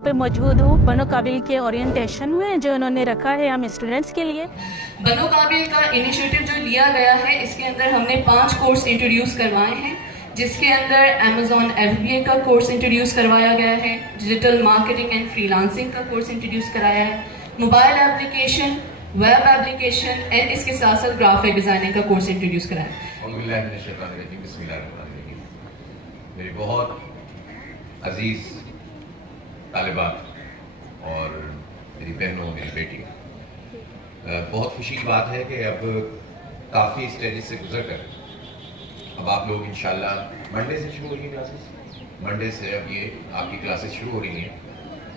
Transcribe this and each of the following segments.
पे मौजूद हूँ बनो काबिल के ओरिएंटेशन में जो उन्होंने रखा है हम स्टूडेंट्स के लिए। बनो काबिल का इनिशिएटिव जो लिया गया है, इसके अंदर हमने 5 कोर्स इंट्रोड्यूस करवाए हैं, जिसके अंदर Amazon FBA का कोर्स इंट्रोड्यूस करवाया गया है, डिजिटल मार्केटिंग एंड फ्रीलांसिंग का कोर्स इंट्रोड्यूस कराया है, mobile application, web application and इसके साथ साथ ग्राफिक डिजाइनिंग का कोर्स इंट्रोड्यूस कराया है। मेरी बहुत अजीज तालिबात और मेरी बहनों, मेरी बेटी, बहुत खुशी की बात है कि अब काफ़ी स्टेजेस से गुजर कर अब आप लोग इंशाल्लाह मंडे से शुरू हो रही हैं क्लासेस, मंडे से अब ये आपकी क्लासेस शुरू हो रही हैं।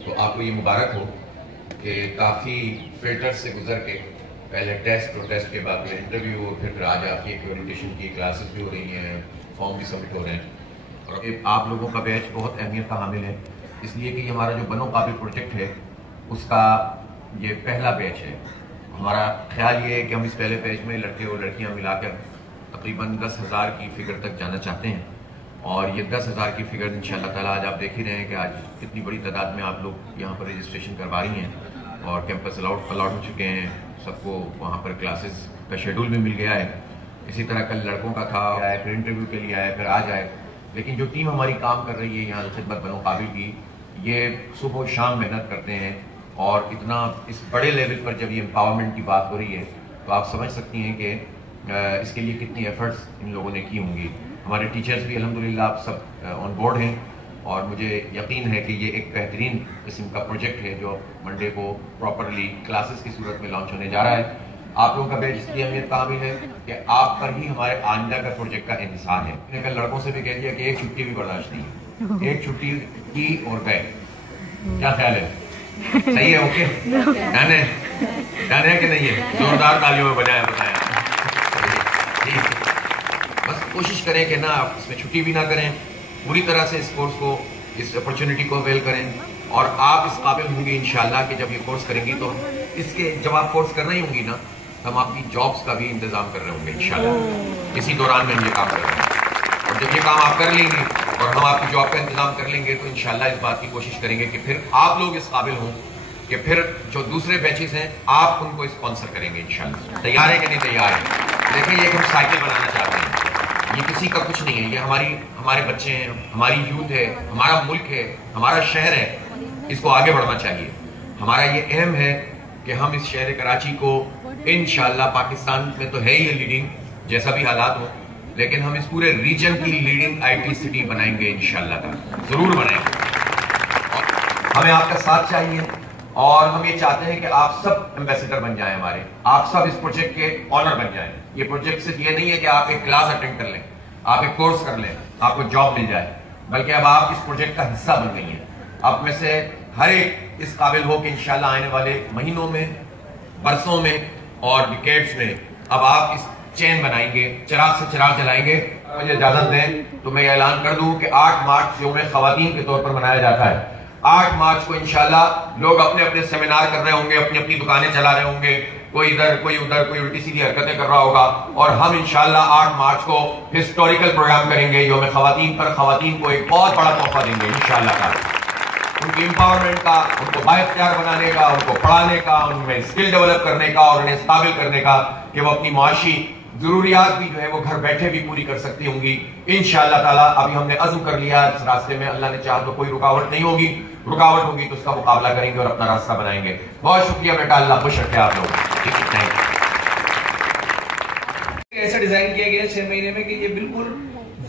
तो आपको ये मुबारक हो कि काफ़ी फिल्टर से गुजर के पहले टेस्ट और टेस्ट के बाद फिर इंटरव्यू और फिर आज आपकी ओरिएंटेशन की क्लासेस भी हो रही हैं, फॉर्म भी सबमिट हो रहे हैं। और आप लोगों का बैच बहुत अहमियत का हामिल है, इसलिए कि हमारा जो बनो काबिल प्रोजेक्ट है उसका ये पहला बैच है। हमारा ख्याल ये है कि हम इस पहले बैच में लड़के और लड़कियां मिलाकर तकरीबन 10,000 की फिगर तक जाना चाहते हैं। और ये 10,000 की फिगर इंशाअल्लाह ताला आज आप देख ही रहे हैं कि आज कितनी बड़ी तादाद में आप लोग यहाँ पर रजिस्ट्रेशन करवा रही हैं और कैंपस अलॉट हो चुके हैं, सबको वहाँ पर क्लासेस का शेड्यूल भी मिल गया है। इसी तरह कल लड़कों का था, फिर इंटरव्यू के लिए आए, फिर आज आए। लेकिन जो टीम हमारी काम कर रही है यहाँ खिदमत बनो काबिल की, ये सुबह शाम मेहनत करते हैं और इतना इस बड़े लेवल पर जब ये एम्पावरमेंट की बात हो रही है तो आप समझ सकती हैं कि इसके लिए कितनी एफर्ट्स इन लोगों ने की होंगी। हमारे टीचर्स भी अल्हम्दुलिल्लाह आप सब ऑन बोर्ड हैं और मुझे यकीन है कि ये एक बेहतरीन किस्म का प्रोजेक्ट है जो मंडे को प्रॉपरली क्लासेस की सूरत में लॉन्च होने जा रहा है। आप लोगों का बैच इसलिए अहमियत का हामिल है कि आप पर ही हमारे आइंदा का प्रोजेक्ट का इंतजार है। मैंने कल लड़कों से भी कह दिया कि एक छुट्टी भी बर्दाश्त नहीं है, एक छुट्टी की और गए। क्या ख्याल है? सही है? ओके, डन है कि नहीं है? जोरदार तालियों में बजाया बताया। बस कोशिश करें कि ना इसमें छुट्टी भी ना करें, पूरी तरह से इस कोर्स को, इस अपॉर्चुनिटी को अवेल करें और आप इस काबिल होंगे इंशाल्लाह कि जब ये कोर्स करेंगी तो इसके जब आप कोर्स कर रही होंगी ना तो हम आपकी जॉब्स का भी इंतजाम कर रहे होंगे इंशाल्लाह। इसी दौरान में हम ये काम कर रहे हैं और जब ये काम आप कर लेंगे और हम आपकी जॉब का इंतजाम कर लेंगे तो इंशाल्लाह इस बात की कोशिश करेंगे कि फिर आप लोग इस काबिल हों कि फिर जो दूसरे बैचेस हैं आप उनको स्पॉन्सर करेंगे इंशाल्लाह। तैयार है कि नहीं तैयार है? देखिए, ये हम साइकिल बनाना चाहते हैं, ये किसी का कुछ नहीं है, ये हमारे बच्चे हैं, हमारी यूथ है, हमारा मुल्क है, हमारा शहर है, इसको आगे बढ़ना चाहिए। हमारा ये अहम है कि हम इस शहर कराची को इंशाल्लाह, पाकिस्तान में तो है ही लीडिंग जैसा भी हालात हो, लेकिन हम इस पूरे रीजन की लीडिंग IT सिटी बनाएंगे इंशाल्लाह, जरूर बनाएंगे। हमें आपका साथ चाहिए और हम ये चाहते हैं कि आप सब एम्बेसडर बन जाएं हमारे, आप सब इस प्रोजेक्ट के ऑनर बन जाएं। ये प्रोजेक्ट सिर्फ ये नहीं है कि आप एक क्लास अटेंड कर लें, आप एक कोर्स कर लें, आपको जॉब मिल जाए, बल्कि अब आप इस प्रोजेक्ट का हिस्सा बन गई हैं। आप में से हर एक इस काबिल हो कि इंशाल्लाह आने वाले महीनों में, बरसों में और डिकेड्स में अब आप इस चैन बनाएंगे, चिराग से चिराग जलाएंगे। मुझे इजाजत दें तो मैं ऐलान कर दूं कि 8 मार्च यौम ख़वातीन के तौर पर मनाया जाता है। 8 मार्च को इंशाल्लाह लोग अपने अपने सेमिनार कर रहे होंगे, अपनी अपनी दुकानें चला रहे होंगे, कोई इधर कोई उधर, कोई उल्टी सीधी हरकतें कर रहा होगा और हम इंशाल्लाह 8 मार्च को हिस्टोरिकल प्रोग्राम करेंगे यौम ख़वातीन पर। ख़वातीन को एक बहुत बड़ा तोहफा देंगे इंशाल्लाह, उनकी एम्पावरमेंट का, उनको बाइख्तियार बनाने का, उनको पढ़ाने का, उनमें स्किल डेवलप करने का और उन्हें काबिल करने का कि वो अपनी माशी जरूरियात भी जो है वो घर बैठे भी पूरी कर सकती होंगी इंशाअल्लाह ताला। अभी हमने अज़्म कर लिया इस रास्ते में, अल्लाह ने चाहा तो कोई रुकावट नहीं होगी, रुकावट होगी तो उसका मुकाबला करेंगे और अपना रास्ता बनाएंगे। बहुत शुक्रिया बेटा, अल्लाह खुश रखे आप लोग। ऐसा डिजाइन किया गया 6 महीने में कि ये बिल्कुल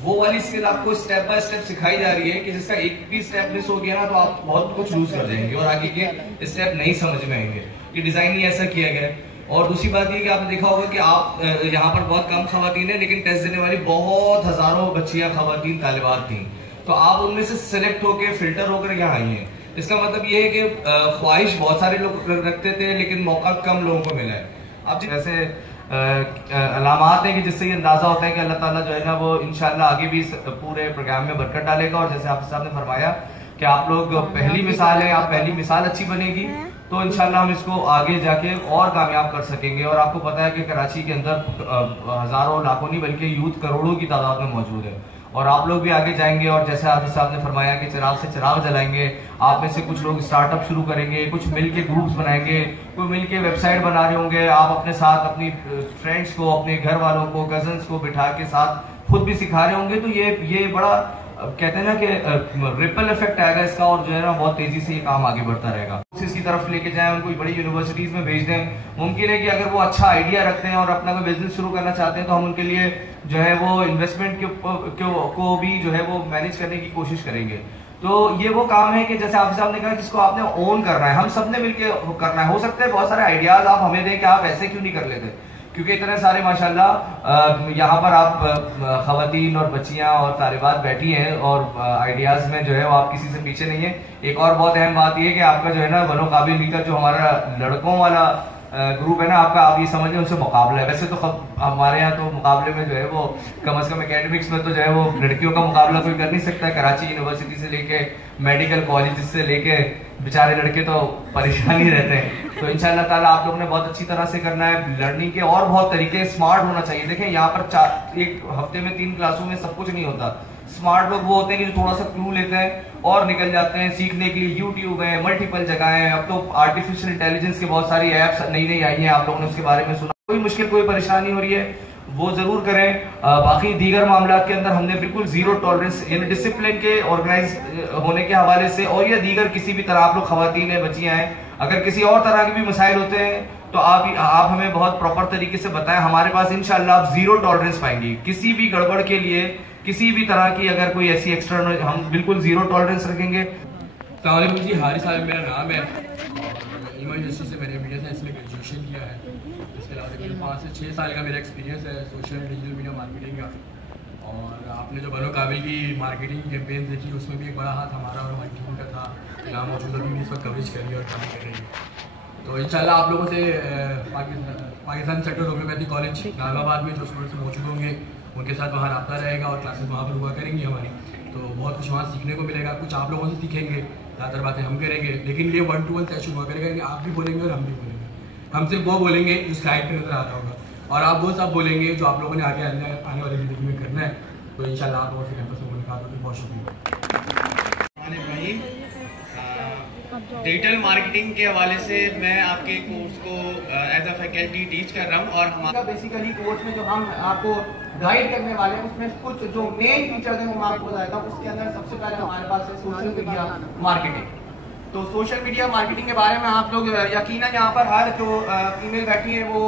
वो वाली स्किल आपको स्टेप बाय स्टेप सिखाई जा रही है कि जिसका एक भी स्टेप मिस हो गया ना तो आप बहुत कुछ लूज कर जाएंगे और आगे के स्टेप नहीं समझ में आएंगे। ये डिजाइन ही ऐसा किया गया है। और दूसरी बात ये कि आपने देखा होगा कि आप यहाँ पर बहुत कम खवातीन है, लेकिन टेस्ट देने वाली बहुत हजारों बच्चियां खवातीन तालिबात थी, तो आप उनमें से सिलेक्ट होकर फिल्टर होकर यहाँ आई हैं। इसका मतलब ये है कि ख्वाहिश बहुत सारे लोग रखते थे लेकिन मौका कम लोगों को मिला है। आप जैसे अलामात है कि जिससे ये अंदाजा होता है कि अल्लाह ताला जो है ना वो इंशाल्लाह आगे भी पूरे प्रोग्राम में बरकत डालेगा। और जैसे आप साहब ने फरमाया कि आप लोग पहली मिसाल है, आप पहली मिसाल अच्छी बनेगी तो इंशाल्लाह हम इसको आगे जाके और कामयाब कर सकेंगे। और आपको पता है कि कराची के अंदर हजारों लाखों नहीं बल्कि यूथ करोड़ों की तादाद में मौजूद है और आप लोग भी आगे जाएंगे और जैसे हाफिज साहब ने फरमाया कि चिराग से चिराग जलाएंगे। आप में से कुछ लोग स्टार्टअप शुरू करेंगे, कुछ मिलके ग्रुप्स बनाएंगे, कोई मिलके वेबसाइट बना रहे होंगे। आप अपने साथ अपनी फ्रेंड्स को, अपने घर वालों को, कजन्स को बिठा के साथ खुद भी सिखा रहे होंगे। तो ये बड़ा कहते हैं ना कि रिपल इफेक्ट आएगा इसका, और जो है ना बहुत तेजी से ये काम आगे बढ़ता रहेगा। इसकी तरफ लेके जाएं, उनको बड़ी यूनिवर्सिटीज में भेज दें। मुमकिन है कि अगर वो अच्छा आइडिया रखते हैं और अपना कोई बिजनेस शुरू करना चाहते हैं तो हम उनके लिए जो है वो इन्वेस्टमेंट को भी जो है वो मैनेज करने की कोशिश करेंगे। तो ये वो काम है कि जैसे हाफिज साहब ने कहा जिसको आपने ओन करना है, हम सब ने मिलकर करना है। हो सकता है बहुत सारे आइडियाज आप हमें दें कि आप ऐसे क्यों नहीं कर लेते, क्योंकि इतने सारे माशाल्लाह यहाँ पर आप खवातीन और बच्चियां और तालिबात बैठी हैं और आइडियाज में जो है वो आप किसी से पीछे नहीं है। एक और बहुत अहम बात यह है कि आपका जो है ना बनो काबिल लीकर जो हमारा लड़कों वाला ग्रुप है ना आपका, आप ये समझ लें उनसे मुकाबला है। वैसे तो हमारे यहाँ तो मुकाबले में जो है वो कम से कम एकेडमिक्स में तो जो है वो लड़कियों का मुकाबला कोई कर नहीं सकता। कराची यूनिवर्सिटी से लेके मेडिकल कॉलेज से लेके बेचारे लड़के तो परेशान ही रहते हैं। तो इंशाल्लाह ताला आप लोगों ने बहुत अच्छी तरह से करना है। लर्निंग के और बहुत तरीके, स्मार्ट होना चाहिए। देखें यहाँ पर एक हफ्ते में 3 क्लासों में सब कुछ नहीं होता। स्मार्ट लोग वो होते हैं कि जो थोड़ा सा क्लू लेते हैं और निकल जाते हैं सीखने के लिए। यूट्यूब है, मल्टीपल जगह है, अब तो आर्टिफिशियल इंटेलिजेंस की बहुत सारी ऐप्स नई आई हैं, आप लोगों ने उसके बारे में सुना। कोई मुश्किल, कोई परेशानी हो रही है वो जरूर करें। बाकी दीगर मामला के अंदर हमने बिल्कुल जीरो टॉलरेंस, यानी डिसिप्लिन के ऑर्गेनाइज होने के हवाले से और या दीगर किसी भी तरह, आप लोग खवातीन है, बच्चियां हैं, अगर किसी और तरह के भी मसाइल होते हैं तो आप हमें बहुत प्रॉपर तरीके से बताएं। हमारे पास इंशाल्लाह आप जीरो टॉलरेंस पाएंगे किसी भी गड़बड़ के लिए, किसी भी तरह की अगर कोई ऐसी एक्सटर्नल, हम बिल्कुल जीरो टॉलरेंस रखेंगे। अस्सलाम जी, हारिस साहब मेरा नाम है और ईमा यूनिवर्सिटी से मैंने मीडिया साइंस में ग्रेजुएशन किया है। इसके अलावा तकरीबन 5 से 6 साल का मेरा एक्सपीरियंस है सोशल डिजिटल मीडिया मार्केटिंग का। और आपने जो बनो काबिल की मार्केटिंग कैंपेन देखी उसमें भी एक बड़ा हाथ हमारा और हमारी टीम का था। यहाँ मौजूद अभी भी इस वक्त कवरेज करी और काम कर रही है। तो इंशाल्लाह आप लोगों से Pakistan central homeopathy college Nagabad में जो स्टूडेंट्स मौजूद होंगे उनके साथ वहाँ रब्ता रहेगा और क्लासेस वहाँ पर हुआ करेंगी हमारी। तो बहुत कुछ वहाँ सीखने को मिलेगा। कुछ आप लोगों से सीखेंगे, ज़्यादातर बातें हम करेंगे, लेकिन ये 1-to-1 सेशन हुआ करेगा। आप भी बोलेंगे और हम भी बोलेंगे। हम सिर्फ वो बोलेंगे जो स्लाइड पर नजर आ रहा होगा, और आप वो सब बोलेंगे जो आप लोगों ने आगे आने वाली ज़िंदगी में करना है। तो इंशाल्लाह आप लोगों से कैंपस में मुलाकात होगी। बहुत शुक्रिया। डिजिटल मार्केटिंग के हवाले से मैं आपके कोर्स को एज अ फैकल्टी टीच कर रहा हूँ। और हमारा बेसिकली कोर्स में जो हम आपको गाइड करने वाले हैं उसमें कुछ जो मेन फीचर्स हैं वो मैं आपको बताता हूँ। उसके अंदर सबसे पहले हमारे पास है सोशल मीडिया मार्केटिंग। तो सोशल मीडिया मार्केटिंग के बारे में आप लोग यकीनन यहाँ पर हर जो फीमेल बैठी है वो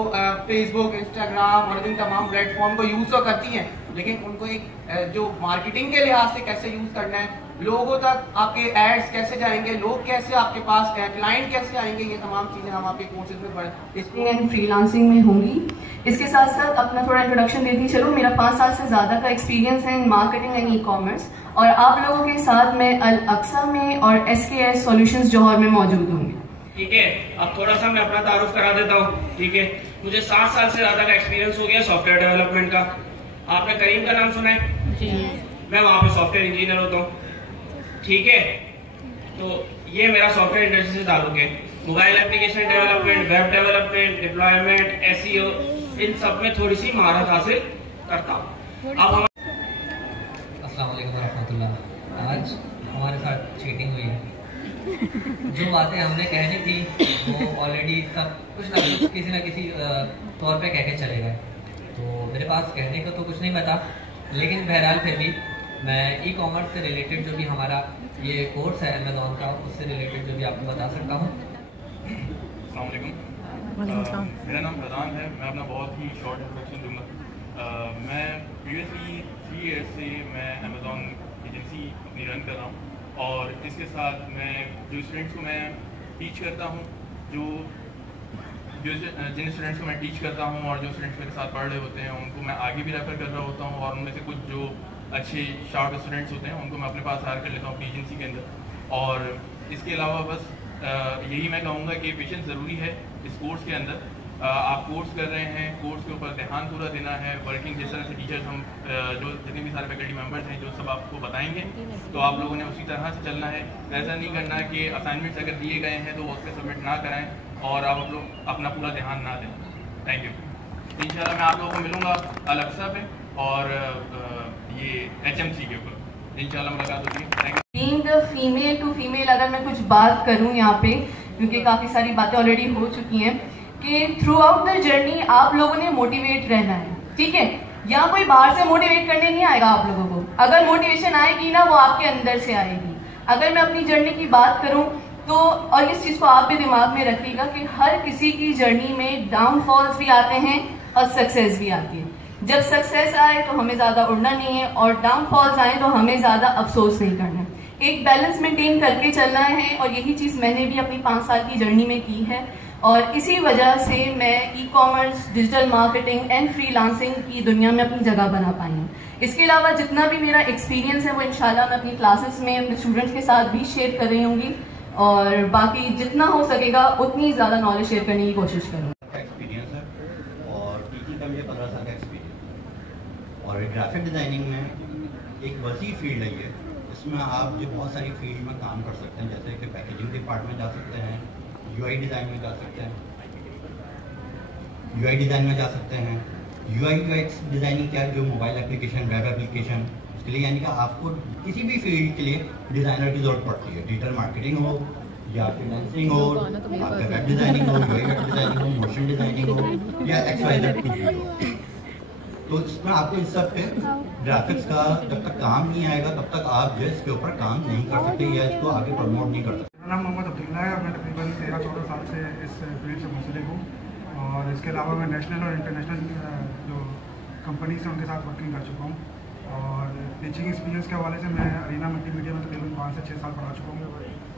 फेसबुक, इंस्टाग्राम और इन तमाम प्लेटफॉर्म को यूज तो करती हैं, लेकिन उनको एक जो मार्केटिंग के लिहाज से कैसे यूज करना है, लोगों तक आपके एड्स कैसे जाएंगे, लोग कैसे आपके पास, क्लाइंट कैसे आएंगे, ये तमाम चीजें हम आपके कोर्सेज में पढ़ एंड फ्रीलांसिंग में होंगी। इसके साथ साथ अपना थोड़ा इंट्रोडक्शन देती चलो। मेरा 5 साल से ज्यादा का एक्सपीरियंस है in marketing and e commerce, और आप लोगों के साथ मैं अल अक्सा में और SKS सॉल्यूशंस जौहर में मौजूद होंगी। ठीक है, अब थोड़ा सा मैं अपना तारुफ करा देता हूँ। ठीक है, मुझे 7 साल से ज्यादा का एक्सपीरियंस हो गया सॉफ्टवेयर डेवलपमेंट का। आपने करीम का नाम सुना है जी? मैं वहाँ पे सॉफ्टवेयर इंजीनियर होता हूँ। ठीक है, तो ये मेरा सॉफ्टवेयर इंडस्ट्री से ताल्लुक है। Mobile application development, web development, deployment, SEO, इन सब में थोड़ी सी महारत हासिल करता हूँ। अब अस्सलाम वालेकुम रहमतुल्लाह। आज हमारे साथ चीटिंग हुई है। जो बातें हमने कहनी थी वो ऑलरेडी सब कुछ ना कुछ किसी न किसी तौर पे कह के चले गए। तो मेरे पास कहने का तो कुछ नहीं पता, लेकिन बहरहाल फिर भी मैं ई कॉमर्स से रिलेटेड जो भी हमारा ये कोर्स है अमेज़ॉन का, उससे रिलेटेड जो भी आपको बता सकता हूँ। अस्सलाम वालेकुम। मेरा नाम प्रधान है। मैं अपना बहुत ही शॉर्ट इंट्रोडक्शन दूंगा। मैं प्रीवियसली 3 ईयर्स से मैं अमेज़ॉन एजेंसी अपनी रन कर रहा हूँ, और इसके साथ मैं जो स्टूडेंट्स को मैं टीच करता हूँ, जिन स्टूडेंट्स को मैं टीच करता हूँ और जो स्टूडेंट्स मेरे साथ पढ़ रहे होते हैं उनको मैं आगे भी रेफर कर रहा होता हूँ, और उनमें से कुछ जो अच्छे शार्प स्टूडेंट्स होते हैं उनको मैं अपने पास हायर कर लेता हूँ अपनी एजेंसी के अंदर। और इसके अलावा बस यही मैं कहूँगा कि पेशेंस ज़रूरी है इस कोर्स के अंदर। आप कोर्स कर रहे हैं, कोर्स के ऊपर ध्यान पूरा देना है। वर्किंग जिस तरह से टीचर्स हम जो जितने भी सारे फैकल्टी मेंबर्स हैं जो सब आपको बताएंगे, तो आप लोगों ने उसी तरह से चलना है। ऐसा नहीं करना कि असाइनमेंट्स अगर दिए गए हैं तो वो उस पर सबमिट ना कराएं और आप लोग अपना पूरा ध्यान ना दें। Thank you. इंशाल्लाह मैं आप लोगों को मिलूँगा अल अक्सा पे, और ये HMC के ऊपर इंशाल्लाह मुलाकात होती है। बीइंग फीमेल टू फीमेल अगर मैं कुछ बात करूं यहाँ पे, क्योंकि काफ़ी सारी बातें ऑलरेडी हो चुकी हैं, कि थ्रू आउट द जर्नी आप लोगों ने मोटिवेट रहना है, ठीक है। यहाँ कोई बाहर से मोटिवेट करने नहीं आएगा आप लोगों को। अगर मोटिवेशन आएगी ना, वो आपके अंदर से आएगी। अगर मैं अपनी जर्नी की बात करूं तो, और इस चीज को आप भी दिमाग में रखिएगा कि हर किसी की जर्नी में डाउनफॉल्स भी आते हैं और सक्सेस भी आती है। जब सक्सेस आए तो हमें ज्यादा उड़ना नहीं है, और डाउनफॉल्स आए तो हमें ज्यादा अफसोस नहीं करना है। एक बैलेंस मेंटेन करके चलना है, और यही चीज मैंने भी अपनी 5 साल की जर्नी में की है। और इसी वजह से मैं e-commerce, digital marketing and freelancing की दुनिया में अपनी जगह बना पाई हूँ। इसके अलावा जितना भी मेरा एक्सपीरियंस है वो इंशाल्लाह मैं अपनी क्लासेस में अपने स्टूडेंट्स के साथ भी शेयर कर रही होंगी, और बाकी जितना हो सकेगा उतनी ज़्यादा नॉलेज शेयर करने की कोशिश करूँगी। एक्सपीरियंस है और टीचिंग का मुझे 15 साल का एक्सपीरियंस, और ग्राफिक डिज़ाइनिंग में एक वसी फील्ड है ये। इसमें आप जो बहुत सारी फील्ड में काम कर सकते हैं, जैसे कि पैकेजिंग डिपार्टमेंट जा सकते हैं, UI डिज़ाइन में जा सकते हैं, UI डिज़ाइन में जा सकते हैं। UI/UX डिज़ाइनिंग क्या है, जो मोबाइल एप्लीकेशन, वेब एप्लीकेशन, उसके लिए यानी कि आपको किसी भी फील्ड के लिए डिज़ाइनर की ज़रूरत पड़ती है। डिजिटल मार्केटिंग हो या फ्रीलांसिंग हो, आपका वेब डिज़ाइनिंग हो, UI/UX डिज़ाइनिंग हो, मोशन डिज़ाइनिंग हो, या XYZ कुछ भी हो। तो इसमें आपको इस सब पे ग्राफिक्स का जब तक काम नहीं आएगा तब तक आप जो इसके ऊपर काम नहीं कर सकते या इसको आगे प्रमोट नहीं कर सकते। मेरा नाम मोहम्मद अब्दुल्ला है। मैं तकरीबन 13-14 साल से इस फील्ड से मुंसलिक हूँ, और इसके अलावा मैं नेशनल और इंटरनेशनल जो कंपनीज हैं उनके साथ वर्किंग कर चुका हूँ। और टीचिंग एक्सपीरियंस के हवाले से मैं अरीना मल्टीमीडिया में तकरीबन 5 से 6 साल पढ़ा चुका हूँ,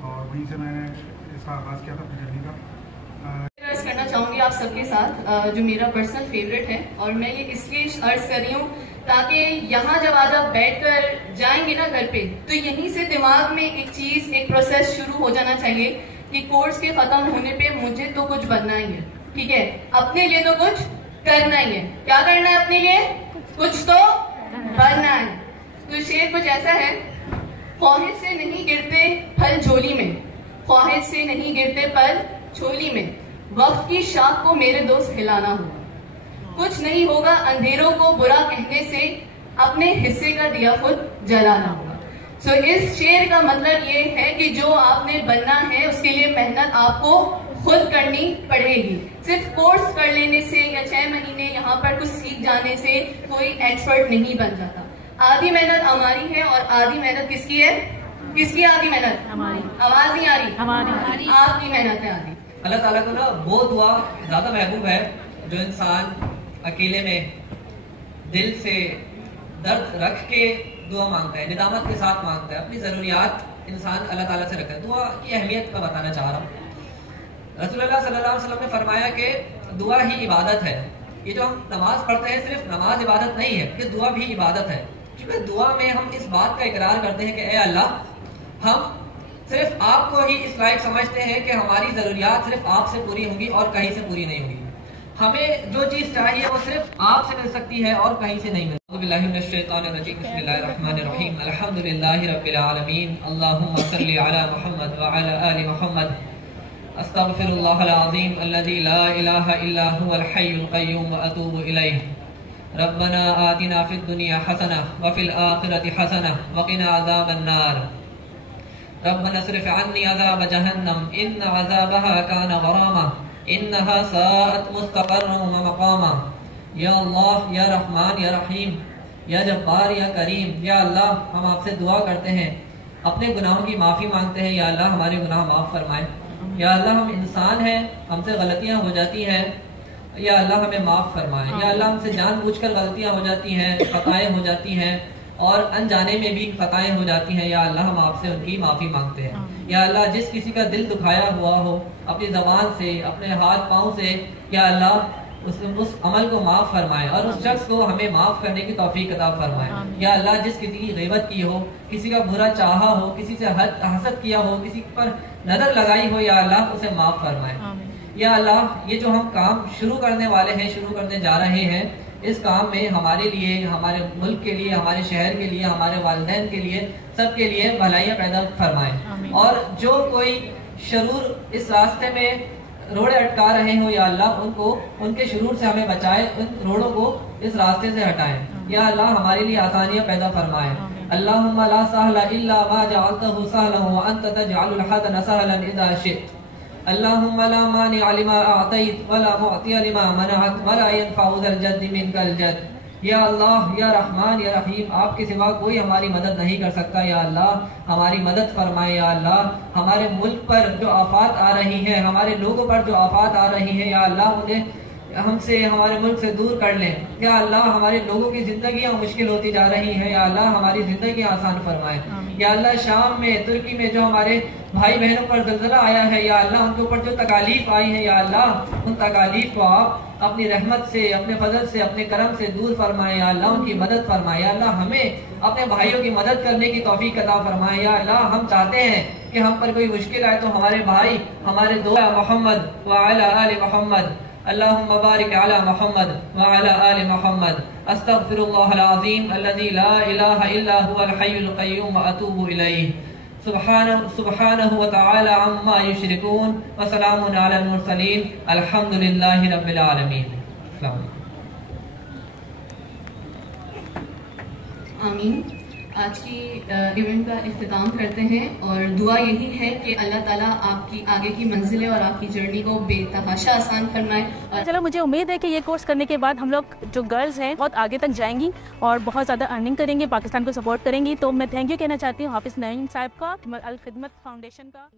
और वहीं से मैंने इसका आगाज़ किया था अपनी जर्नी का। करना चाहूँगी आप सबके साथ जो मेरा पर्सनल फेवरेट है, और मैं ये इसलिए अर्ज कर रही हूँ ताकि यहाँ जब आज आप बैठ कर जाएंगे ना घर पे, तो यहीं से दिमाग में एक चीज़, एक प्रोसेस शुरू हो जाना चाहिए कि कोर्स के ख़त्म होने पे मुझे तो कुछ बनना ही है, ठीक है। अपने लिए तो कुछ करना ही है। क्या करना है अपने लिए? कुछ तो बनना है। तो शेर कुछ ऐसा है, ख्वाहिश से नहीं गिरते फल झोली में, ख्वाहिश से नहीं गिरते फल झोली में, वक्त की शाख को मेरे दोस्त हिलाना होगा। कुछ नहीं होगा अंधेरों को बुरा कहने से, अपने हिस्से का दिया खुद जलाना होगा। सो इस शेर का मतलब ये है कि जो आपने बनना है उसके लिए मेहनत आपको खुद करनी पड़ेगी। सिर्फ कोर्स कर लेने से या 6 महीने यहाँ पर कुछ सीख जाने से कोई एक्सपर्ट नहीं बन जाता। आधी मेहनत हमारी है, और आधी मेहनत किसकी है? किसकी आधी मेहनत? हमारी। आवाज नहीं आ रही? हमारी। आपकी मेहनत है आधी। अल्लाह ताला को ना वो दुआ ज़्यादा महबूब है जो इंसान अकेले में दिल से दर्द रख के दुआ मांगता है, निदामत के साथ मांगता है, अपनी ज़रूरियात इंसान अल्लाह ताला से रखता है। दुआ की अहमियत मैं बताना चाह रहा हूँ। रसूलुल्लाह सल्लल्लाहु अलैहि वसल्लम ने फरमाया कि दुआ ही इबादत है। ये जो हम नमाज पढ़ते हैं, सिर्फ नमाज इबादत नहीं है, ये दुआ भी इबादत है। क्योंकि दुआ में हम इस बात का इकरार करते हैं कि ए अल्लाह, हम सिर्फ आपको ही इस लायक समझते हैं कि हमारी ज़रूरियात सिर्फ आपसे पूरी होंगी और कहीं से पूरी नहीं होगी। हमें जो चीज़ चाहिए वो सिर्फ आपसे मिल सकती है और कहीं से नहीं मिलती। बिस्मिल्लाहिर्रहमानिर्रहीम, अल्हम्दुलिल्लाहि रब्बिल आलमीन, अल्लाहुम्मा सल्लि अला मुहम्मद व अला आलि मुहम्मद, अस्तगफिरुल्लाहल अज़ीम अल्लज़ी ला इलाहा इल्ला हुवल हय्युल क़य्यूम व अतूबु इलैहि। रब्बना आतिना फिद दुनिया हसना व फिल आखिरति हसना व क़िना अज़ाबन नार। रब्बना स्रिफ अन्नी अज़ाब जहन्नम इन्न अज़ाबहा कान गरामा इन्नहा साअत मुस्तक़र्रन व मक़ामा। या अल्लाह, या रहमान, या रहीम, या जब्बार, या करीम, या अल्लाह, हम आपसे दुआ करते हैं, अपने गुनाहों की माफ़ी मांगते हैं। या अल्लाह, हमारे गुनाह माफ़ फरमाए। या अल्लाह, हम इंसान हैं, हमसे गलतियाँ हो जाती हैं, या अल्लाह हमें माफ़ फरमाए। या अल्लाह, हमसे जानबूझकर गलतियाँ हो जाती हैं, खताएँ हो जाती हैं, और अनजाने में भी खताएं हो जाती हैं। या अल्लाह, हम आपसे उनकी माफ़ी मांगते हैं। या अल्लाह, जिस किसी का दिल दुखाया हुआ हो अपनी ज़बान से, अपने हाथ पाँव से, या अल्लाह उस अमल को माफ़ फरमाए और उस शख्स को हमें माफ़ करने की तौफीक अता फरमाए। या अल्लाह, जिस किसी की ग़ीबत की हो, किसी का बुरा चाहा हो, किसी से हसद किया हो, किसी पर नज़र लगाई हो, या अल्लाह उसे माफ़ फरमाए। या अल्लाह, ये जो हम काम शुरू करने वाले हैं, शुरू करने जा रहे हैं, इस काम में हमारे लिए, हमारे मुल्क के लिए, हमारे शहर के लिए, हमारे वालिदैन के लिए, सबके लिए भलाइयाँ पैदा फरमाएं। और जो कोई शरूर इस रास्ते में रोड़े अटका रहे हो, या अल्लाह उनको, उनके शरूर से हमें बचाए, उन रोड़ों को इस रास्ते से हटाएं। या अल्लाह हमारे लिए आसानियाँ पैदा फरमाए। अल्लाहुम्मा ला सहला इल्ला मा जअलतहु सहलन व अंत तजअलुल हज़न सहलन इज़ा शि'त। अल्लाहुम्मा ला मानिअ लिमा अअतैत व ला मुअतिय लिमा मनअत व ला यनफअु ज़ल जद्दि मिनकल जद्द। या अल्लाह, या रहमान, या रहीम, आपके सिवा कोई हमारी मदद नहीं कर सकता। या अल्लाह हमारी मदद फरमाए। या अल्लाह हमारे मुल्क पर जो आफात आ रही हैं, हमारे लोगों पर जो आफात आ रही हैं, या अल्लाह उन्हें हमसे, हमारे मुल्क से दूर कर लें। या अल्लाह हमारे लोगों की जिंदगियां मुश्किल होती जा रही हैं, या अल्लाह हमारी जिंदगियां आसान फरमाए। या अल्लाह शाम में, तुर्की में जो हमारे भाई बहनों पर ज़ल्ज़ला आया है, या अल्लाह उनके ऊपर जो तकालीफ आई है, या अल्लाह उन तकालीफ को आप अपनी रहमत से, अपने फजल से, अपने करम से दूर फरमाए। या अल्लाह उनकी मदद फरमाए। या अल्लाह हमें अपने भाइयों की मदद करने की तौफीक अता फरमाए। या अल्लाह हम चाहते हैं कि हम पर कोई मुश्किल आए तो हमारे भाई, हमारे दोस्त मोहम्मद व अला आले मोहम्मद, अल्लाहुम्मा बारिक अला मोहम्मद व अला आले मोहम्मद। अस्तगफिरुल्लाहल अज़ीम अल्लज़ी ला इलाहा इल्ला हुवल हय्युल क़य्यूम व अतूबु इलैहि। सुब्हानहु व तआला अम्मा युश्रिकून व सलामुन अलल मुरसलीन अल्हम्दुलिल्लाहि रब्बिल आलमीन। आमीन। आज की इवेंट का इख्तिताम करते हैं और दुआ यही है कि अल्लाह ताला आपकी आगे की मंजिलें और आपकी जर्नी को बेतहाशा आसान फरमाए। और चलो, मुझे उम्मीद है कि ये कोर्स करने के बाद हम लोग जो गर्ल्स हैं बहुत आगे तक जाएंगी और बहुत ज़्यादा अर्निंग करेंगे, पाकिस्तान को सपोर्ट करेंगी। तो मैं थैंक यू कहना चाहती हूँ हाफिज़ नईम साहब का, अल खिदमत फाउंडेशन का।